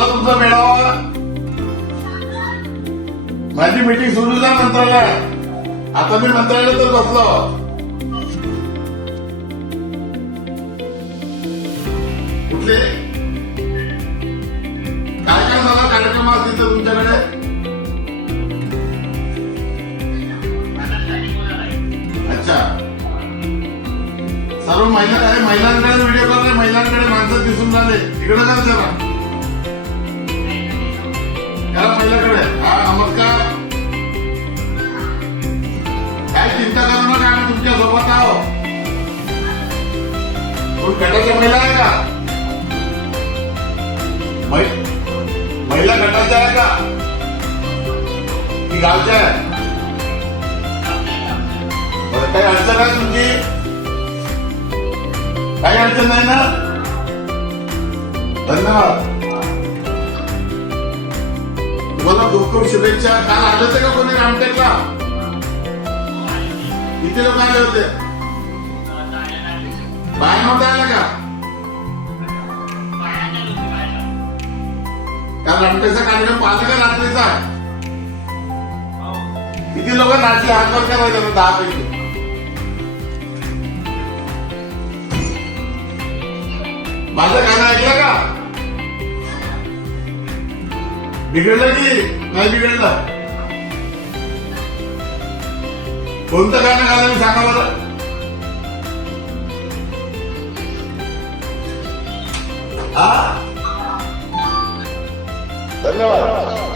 झाला तुमचा मेळावा? माझी मीटिंग सुरू झा मंत्रालयात. आता मी मंत्रालयातच बसलो. कुठले? काय काय झाला कार्यक्रम असतील तर तुमच्याकडे? अच्छा. सर्व महिला काय महिलांकडे व्हिडिओ कॉल महिलांकडे माणसं दिसून झाले इकडे काय जरा. नमस्कार. काय चिंता करू नका आम्ही तुमच्यासोबत आहोत. कोण गटाच्या महिला आहे का? महिला गटाच्या आहे का? की गावच्या आहे? बरं काही अडचण आहे तुमची? काही अडचण नाही ना? धन्यवाद. तुम्हाला खूप खूप शुभेच्छा काल आलं होतं का कोणी रामटेकला? किती लोक आले होते. बाहेर नव्हते आले का? काल रामटेकचा कार्यक्रम पाहिला का रात्रीचा? किती लोक नाचले हात वर करायचे दहा पैकी. माझं गाणं ऐकलं का? बिघडला की नाही बिघडला? कोणतं गाणं गाणं मी सांगा मला हा? धन्यवाद.